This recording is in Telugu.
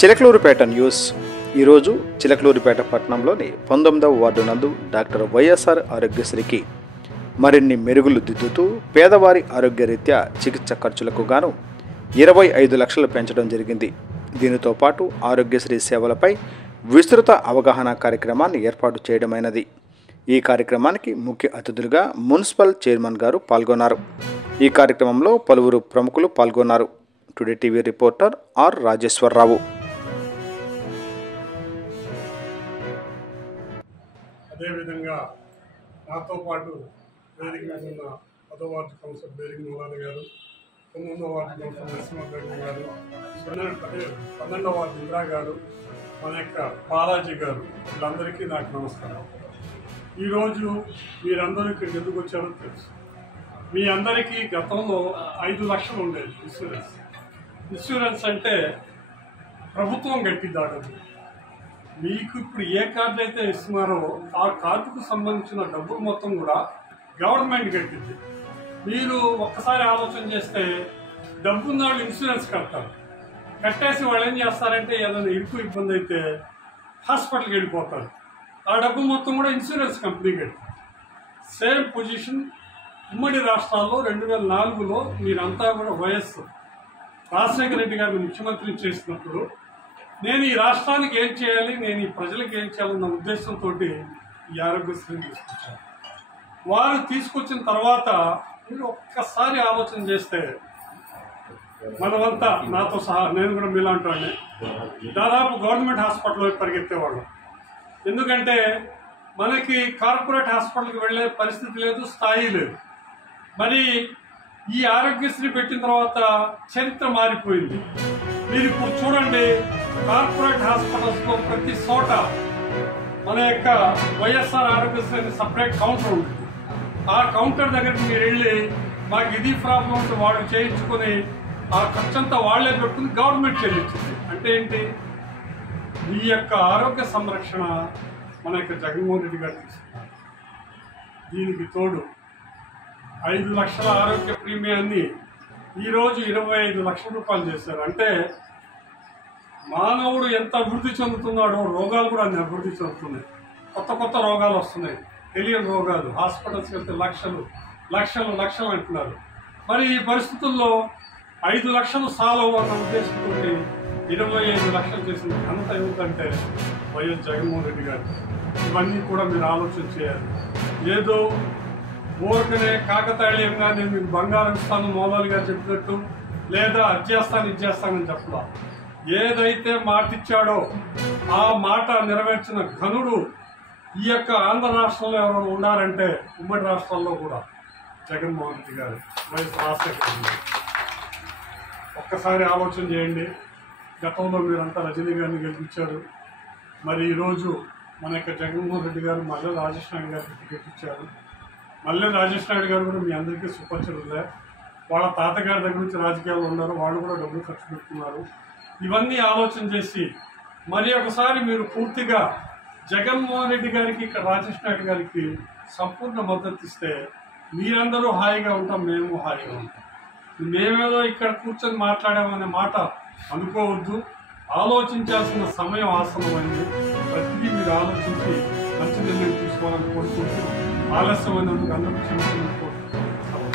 చిలకలూరిపేట న్యూస్. ఈరోజు చిలకలూరిపేట పట్టణంలోని 19వ వార్డు నందు డాక్టర్ వైఎస్ఆర్ ఆరోగ్యశ్రీకి మరిన్ని మెరుగులు దిద్దుతూ పేదవారి ఆరోగ్యరీత్యా చికిత్స ఖర్చులకు గాను 25 లక్షలు పెంచడం జరిగింది. దీనితో పాటు ఆరోగ్యశ్రీ సేవలపై విస్తృత అవగాహన కార్యక్రమాన్ని ఏర్పాటు చేయడమైనది. ఈ కార్యక్రమానికి ముఖ్య అతిథులుగా మున్సిపల్ చైర్మన్ గారు పాల్గొన్నారు. ఈ కార్యక్రమంలో పలువురు ప్రముఖులు పాల్గొన్నారు. Today TV reporter R Rajeshwara Rao. అదేవిధంగా నాతో పాటు వేదిక మీద ఉన్న 10వ వార్డు కౌన్సిలర్ బేరింగ్ మూలాల గారు, 9వ వార్డు కౌన్సిలర్ నరసింహ గారు, 12వ వార్డు ఇంద్రా గారు, మన యొక్క బాలాజీ గారు, వీళ్ళందరికీ నాకు నమస్కారం. ఈరోజు మీరందరూ ఇక్కడికి ఎందుకు వచ్చారో తెలుసు. మీ అందరికీ గతంలో 5 లక్షలు ఉండేది ఇన్సూరెన్స్. ఇన్సూరెన్స్ అంటే ప్రభుత్వం కట్టిద్దాడదు. మీకు ఇప్పుడు ఏ కార్డు అయితే ఇస్తున్నారో ఆ కార్డుకు సంబంధించిన డబ్బులు మొత్తం కూడా గవర్నమెంట్ కట్టింది. మీరు ఒక్కసారి ఆలోచన చేస్తే డబ్బున్న వాళ్ళు ఇన్సూరెన్స్ కడతారు. కట్టేసి వాళ్ళు ఏం చేస్తారంటే ఏదైనా ఇబ్బంది అయితే హాస్పిటల్కి వెళ్ళిపోతారు. ఆ డబ్బు మొత్తం కూడా ఇన్సూరెన్స్ కంపెనీ కట్టింది. సేమ్ పొజిషన్ ఉమ్మడి రాష్ట్రాల్లో 2004లో మీరంతా కూడా వైఎస్ రాజశేఖర రెడ్డి గారిని ముఖ్యమంత్రి చేసినప్పుడు నేను ఈ రాష్ట్రానికి ఏం చేయాలి, నేను ఈ ప్రజలకు ఏం చేయాలన్న ఉద్దేశంతో ఈ ఆరోగ్యశ్రీని తీసుకొచ్చాను. వారు తీసుకొచ్చిన తర్వాత మీరు ఒక్కసారి ఆలోచన చేస్తే మనమంతా నాతో సహా నేను కూడా మీలాంటి వాడిని దాదాపు గవర్నమెంట్ హాస్పిటల్ పరిగెత్తేవాళ్ళం. ఎందుకంటే మనకి కార్పొరేట్ హాస్పిటల్కి వెళ్ళే పరిస్థితి లేదు, స్థాయి లేదు. మరి ఈ ఆరోగ్యశ్రీ పెట్టిన తర్వాత చరిత్ర మారిపోయింది. మీరు ఇప్పుడు చూడండి, కార్పొరేట్ హాస్పిటల్స్లో ప్రతి చోట మన యొక్క వైఎస్ఆర్ ఆరోగ్యశ్రీ సపరేట్ కౌంటర్ ఉంటుంది. ఆ కౌంటర్ దగ్గరికి మీరు వెళ్ళి మాకు ఇది ప్రాబ్లమ్స్ వాళ్ళు చేయించుకొని ఆ ఖర్చంతా వాళ్లే పెట్టుకుని గవర్నమెంట్ చెల్లించింది. అంటే ఏంటి, ఈ యొక్క ఆరోగ్య సంరక్షణ మన యొక్క జగన్మోహన్ రెడ్డి గారు తీసుకున్నారు. దీనికి తోడు 5 లక్షల ఆరోగ్య ప్రీమియాన్ని ఈరోజు 25 లక్షల రూపాయలు చేశారు. అంటే మానవుడు ఎంత అభివృద్ధి చెందుతున్నాడో రోగాలు కూడా అన్ని అభివృద్ధి చెందుతున్నాయి. కొత్త కొత్త రోగాలు వస్తున్నాయి, తెలియని రోగాలు. హాస్పిటల్స్కి వెళ్తే లక్షలు లక్షలు లక్షలు అంటున్నారు. మరి ఈ పరిస్థితుల్లో 5 లక్షలు సాలవు అన్న ఉద్దేశంతో 25 లక్షలు చేసిన ఘనత ఏమిటంటే వైఎస్ జగన్మోహన్ రెడ్డి గారు. ఇవన్నీ కూడా మీరు ఆలోచన చేయాలి. ఏదో ఊరికనే కాకతాళీయంగా నేను మీకు బంగారం ఇస్తాను మోదాలు గారు చెప్పినట్టు, లేదా అది చేస్తాను ఇది చేస్తానని చెప్పలా. ఏదైతే మాట ఇచ్చాడో ఆ మాట నెరవేర్చిన ఘనుడు ఈ యొక్క ఆంధ్ర రాష్ట్రంలో ఎవరైనా ఉన్నారంటే ఉమ్మడి రాష్ట్రాల్లో కూడా జగన్మోహన్ రెడ్డి గారు, వైఎస్ రాజశేఖర రెడ్డి. ఒక్కసారి ఆలోచన చేయండి. గతంలో మీరంతా రజనీ గారిని గెలిపించారు. మరి ఈరోజు మన యొక్క జగన్మోహన్ రెడ్డి గారు మల్లె రాజేష్ నాయుడు గారికి టికెట్ ఇచ్చారు. మల్లె రాజేష్ నాయుడు గారు కూడా మీ అందరికీ సుపరిచితులే. వాళ్ళ తాతగారి దగ్గర నుంచి రాజకీయాలు ఉన్నారు, వాళ్ళు కూడా డబ్బులు ఖర్చు పెడుతున్నారు. ఇవన్నీ ఆలోచన చేసి మరి ఒకసారి మీరు పూర్తిగా జగన్మోహన్ రెడ్డి గారికి, ఇక్కడ రాజేష్ నాయుడు గారికి సంపూర్ణ మద్దతు ఇస్తే మీరందరూ హాయిగా ఉంటాం, మేము హాయిగా ఉంటాం. మేమేదో ఇక్కడ కూర్చొని మాట్లాడామనే మాట అనుకోవద్దు. ఆలోచించాల్సిన సమయం ఆసనమైంది. ప్రతిదీ మీరు ఆలోచించి మంచి నిర్ణయం తీసుకోవాలని కోరుకుంటూ ఆలస్యమైనందుకు అందరూ క్షమించమని కోరుకుంటున్నాను.